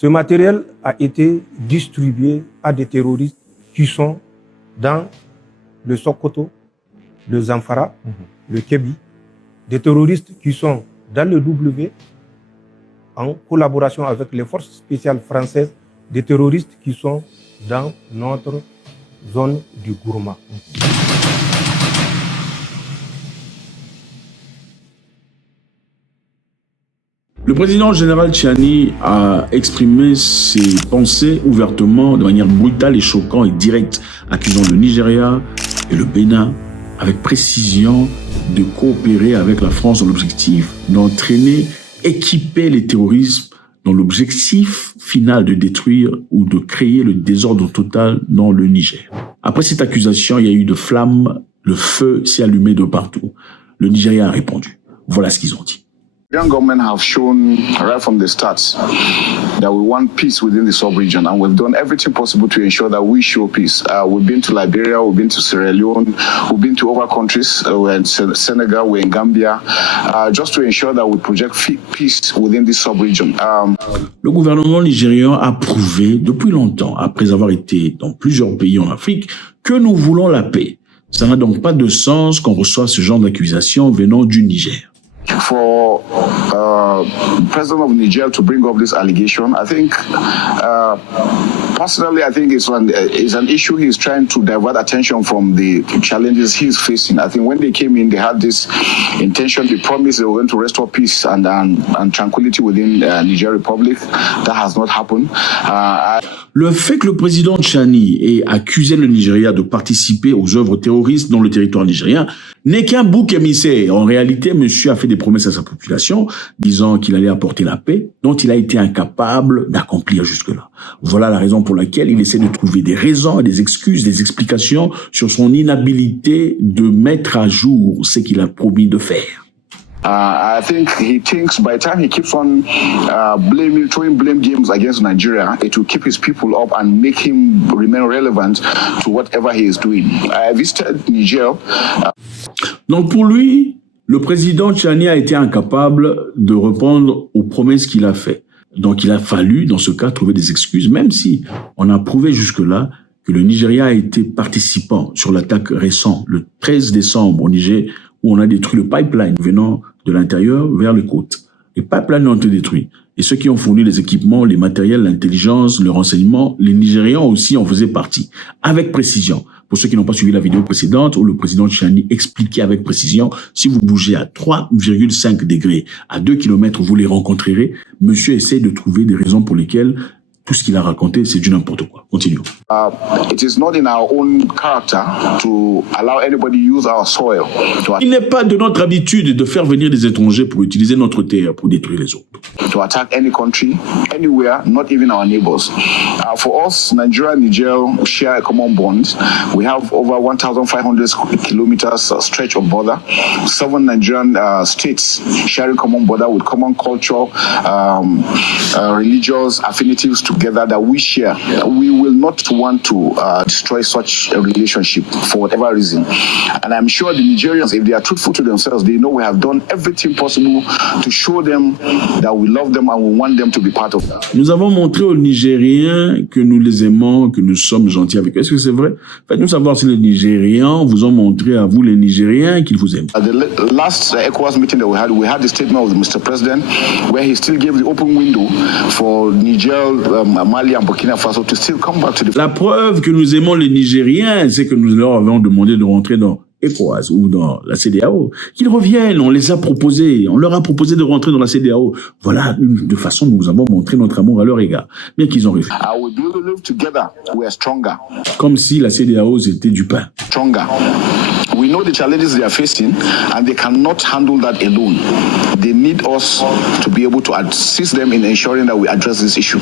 Ce matériel a été distribué à des terroristes qui sont dans le Sokoto, le Zamfara, le Kebbi, des terroristes qui sont dans le W, en collaboration avec les forces spéciales françaises, des terroristes qui sont dans notre zone du Gourma. Le président général Tchiani a exprimé ses pensées ouvertement, de manière brutale et choquante et directe, accusant le Nigeria et le Bénin avec précision de coopérer avec la France dans l'objectif d'entraîner, équiper les terroristes dans l'objectif final de détruire ou de créer le désordre total dans le Niger. Après cette accusation, il y a eu de flammes, le feu s'est allumé de partout. Le Nigeria a répondu. Voilà ce qu'ils ont dit. The Nigerian government have shown right from the start that we want peace within the sub-region, and we've done everything possible to ensure that we show peace. We've been to Liberia, we've been to Sierra Leone, we've been to other countries, we're in Senegal, we're in Gambia, just to ensure that we project peace within this sub-region. Le gouvernement nigérian a prouvé depuis longtemps, après avoir été dans plusieurs pays en Afrique, que nous voulons la paix. Ça n'a donc pas de sens qu'on reçoive ce genre d'accusations venant du Niger. For president of Niger to bring up this allegation, I think, personally, I think it's an issue he's trying to divert attention from the challenges he's facing. I think when they came in, they had this intention, they promised they were going to restore peace and tranquility within Niger Republic. That has not happened. Le fait que le président Tchiani ait accusé le Nigeria de participer aux œuvres terroristes dans le territoire nigérien n'est qu'un bouc émissaire. En réalité, monsieur a fait des promesses à sa population, disant qu'il allait apporter la paix, dont il a été incapable d'accomplir jusque-là. Voilà la raison pour laquelle il essaie de trouver des raisons, des excuses, des explications sur son inhabilité de mettre à jour ce qu'il a promis de faire. I think he thinks by the time he keeps on throwing blame games against Nigeria, it will keep his people up and make him remain relevant to whatever he is doing. I visited Niger. Donc pour lui, le président Tchiani a été incapable de répondre aux promesses qu'il a faites. Donc il a fallu, dans ce cas, trouver des excuses, même si on a prouvé jusque-là que le Nigeria a été participant sur l'attaque récente, le 13 décembre au Niger, où on a détruit le pipeline venant de l'intérieur vers les côtes. Les pipelines ont été détruits. Et ceux qui ont fourni les équipements, les matériels, l'intelligence, le renseignement, les Nigérians aussi en faisaient partie, avec précision. Pour ceux qui n'ont pas suivi la vidéo précédente, où le président Tchiani expliquait avec précision, si vous bougez à 3,5 degrés, à 2 km, vous les rencontrerez. Monsieur essaie de trouver des raisons pour lesquelles tout ce qu'il a raconté, c'est du n'importe quoi. Continuons. It is not in our own character to allow anybody use our soil. Il n'est pas de notre habitude de faire venir des étrangers pour utiliser notre terre pour détruire les autres. To attack any country, anywhere, not even our neighbors. For us, Nigeria and Niger share a common bond. We have over 1,500 kilometers stretch of border. 7 Nigerian states sharing common border with common culture, religious affinities together that we share. We will not want to destroy such a relationship for whatever reason. And I'm sure the Nigerians, if they are truthful to themselves, they know we have done everything possible to show them that we love them and we want them to be part of that. Nous avons montré aux Nigériens que nous les aimons, que nous sommes gentils avec eux. Est-ce que c'est vrai? Faites-nous savoir si les Nigérians vous ont montré à vous, les Nigériens, qu'ils vous aiment. At the last ECOWAS meeting that we had the statement of Mr. President where he still gave the open window for Niger, Mali and Burkina Faso to still come back to the... La preuve que nous aimons les Nigériens, c'est que nous leur avons demandé de rentrer dans ECOWAS ou dans la CEDEAO. Qu'ils reviennent, on les a proposés, on leur a proposé de rentrer dans la CEDEAO. Voilà de façon dont nous avons montré notre amour à leur égard, bien qu'ils ont refusé. Comme si la CEDEAO c'était du pain. Stronger. We know the challenges they are facing and they cannot handle that alone. They need us to be able to assist them in ensuring that we address this issue.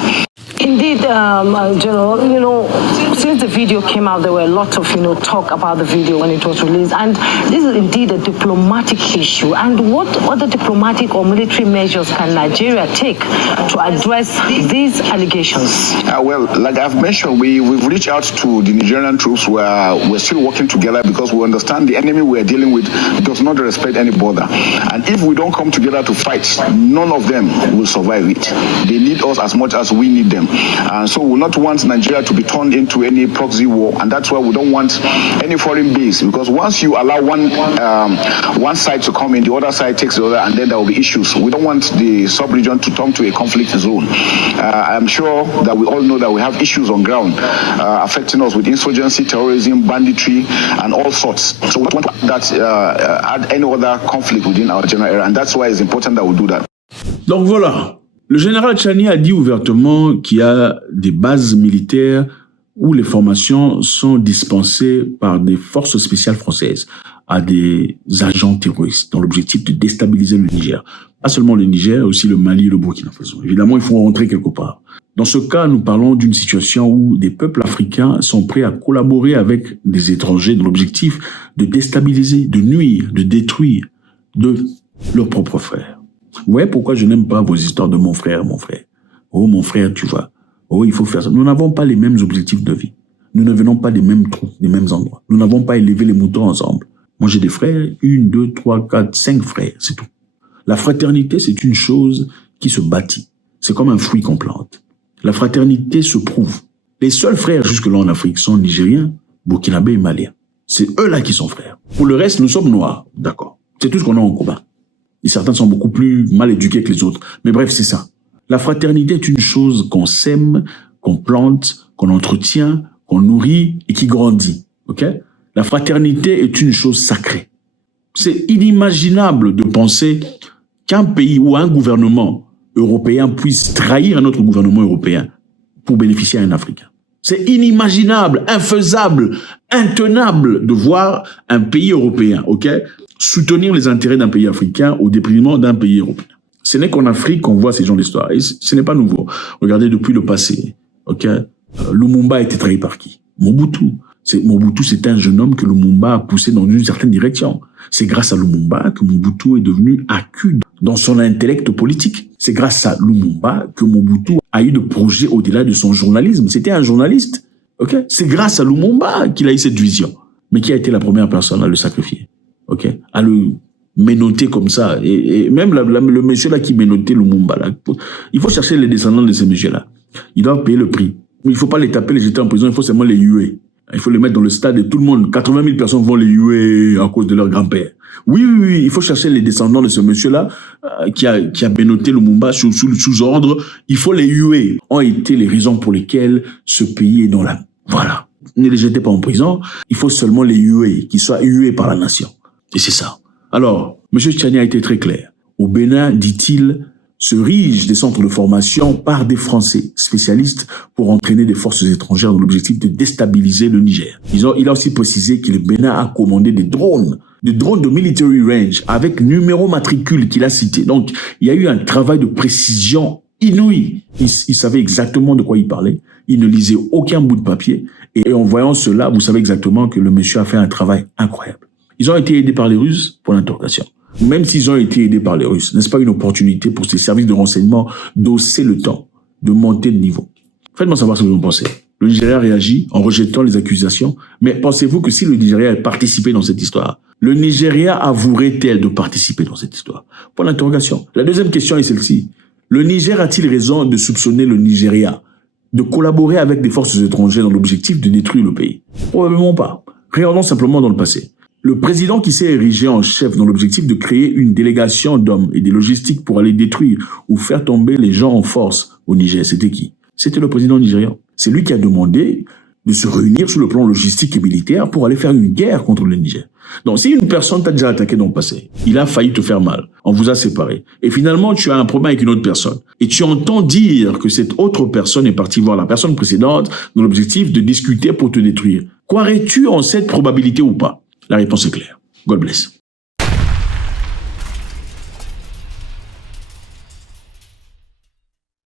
Indeed, General, since the video came out, there were a lot of, talk about the video when it was released. And this is indeed a diplomatic issue. And what other diplomatic or military measures can Nigeria take to address these allegations? Well, like I've mentioned, we've reached out to the Nigerian troops. We're still working together because we understand the enemy we're dealing with does not respect any border. And if we don't come together to fight, none of them will survive it. They need us as much as we need them. And so we not want Nigeria to be turned into any proxy war, and that's why we don't want any foreign base, because once you allow one side to come in, the other side takes the other, and then there will be issues. We don't want the sub-region to turn to a conflict zone. I'm sure that we all know that we have issues on ground affecting us with insurgency, terrorism, banditry, and all sorts. So we don't want that add any other conflict within our general area, and that's why it's important that we do that. Donc voilà. Le général Tchiani a dit ouvertement qu'il y a des bases militaires où les formations sont dispensées par des forces spéciales françaises à des agents terroristes dans l'objectif de déstabiliser le Niger. Pas seulement le Niger, aussi le Mali et le Burkina Faso. Évidemment, il faut rentrer quelque part. Dans ce cas, nous parlons d'une situation où des peuples africains sont prêts à collaborer avec des étrangers dans l'objectif de déstabiliser, de nuire, de détruire de leurs propres frères. Vous voyez pourquoi je n'aime pas vos histoires de mon frère. Oh, mon frère, tu vois. Oh, il faut faire ça. Nous n'avons pas les mêmes objectifs de vie. Nous ne venons pas des mêmes trous, des mêmes endroits. Nous n'avons pas élevé les moutons ensemble. Moi, j'ai des frères, 1, 2, 3, 4, 5 frères, c'est tout. La fraternité, c'est une chose qui se bâtit. C'est comme un fruit qu'on plante. La fraternité se prouve. Les seuls frères jusque-là en Afrique sont nigériens, burkinabés et maliens. C'est eux-là qui sont frères. Pour le reste, nous sommes noirs, d'accord. C'est tout ce qu'on a en commun. Et certains sont beaucoup plus mal éduqués que les autres. Mais bref, c'est ça. La fraternité est une chose qu'on sème, qu'on plante, qu'on entretient, qu'on nourrit et qui grandit. Ok? La fraternité est une chose sacrée. C'est inimaginable de penser qu'un pays ou un gouvernement européen puisse trahir un autre gouvernement européen pour bénéficier à un Africain. C'est inimaginable, infaisable, intenable de voir un pays européen, ok, soutenir les intérêts d'un pays africain au détriment d'un pays européen. Ce n'est qu'en Afrique qu'on voit ces genres d'histoires. Et ce n'est pas nouveau. Regardez depuis le passé, ok. Lumumba a été trahi par qui? Mobutu. Mobutu, c'est un jeune homme que Lumumba a poussé dans une certaine direction. C'est grâce à Lumumba que Mobutu est devenu accu dans son intellect politique. C'est grâce à Lumumba que Mobutu a eu de projets au-delà de son journalisme. C'était un journaliste. Ok? C'est grâce à Lumumba qu'il a eu cette vision. Mais qui a été la première personne à le sacrifier? Ok? À le ménoter comme ça. Et même le monsieur là qui ménotait Lumumba là. Il faut chercher les descendants de ces messieurs-là. Ils doivent payer le prix. Mais il ne faut pas les taper, les jeter en prison. Il faut seulement les huer. Il faut les mettre dans le stade et tout le monde, 80 000 personnes vont les huer à cause de leur grand-père. Oui, il faut chercher les descendants de ce monsieur-là qui a bénoté Lumumba sous ordre. Il faut les huer. Ont été les raisons pour lesquelles ce pays est dans la... Voilà. Ne les jetez pas en prison. Il faut seulement les huer, qu'ils soient hués par la nation. Et c'est ça. Alors, M. Tchiani a été très clair. Au Bénin, dit-il, se rigent des centres de formation par des Français spécialistes pour entraîner des forces étrangères dans l'objectif de déstabiliser le Niger. Il a aussi précisé que le Bénin a commandé des drones de military range avec numéro matricule qu'il a cité. Donc, il y a eu un travail de précision inouï. Il savait exactement de quoi il parlait. Il ne lisait aucun bout de papier. Et en voyant cela, vous savez exactement que le monsieur a fait un travail incroyable. Ils ont été aidés par les Russes pour l'interrogation. Même s'ils ont été aidés par les Russes, n'est-ce pas une opportunité pour ces services de renseignement d'hausser le temps, de monter le niveau? Faites-moi savoir ce que vous en pensez. Le Nigeria réagit en rejetant les accusations, mais pensez-vous que si le Nigeria a participé dans cette histoire, le Nigeria avouerait-elle de participer dans cette histoire? Pour l'interrogation. La deuxième question est celle-ci. Le Niger a-t-il raison de soupçonner le Nigeria de collaborer avec des forces étrangères dans l'objectif de détruire le pays? Probablement pas. Regardons simplement dans le passé. Le président qui s'est érigé en chef dans l'objectif de créer une délégation d'hommes et des logistiques pour aller détruire ou faire tomber les gens en force au Niger, c'était qui? C'était le président nigérian. C'est lui qui a demandé de se réunir sur le plan logistique et militaire pour aller faire une guerre contre le Niger. Donc, si une personne t'a déjà attaqué dans le passé, il a failli te faire mal, on vous a séparés, et finalement tu as un problème avec une autre personne, et tu entends dire que cette autre personne est partie voir la personne précédente dans l'objectif de discuter pour te détruire. Croirais-tu en cette probabilité ou pas? La réponse est claire. God bless.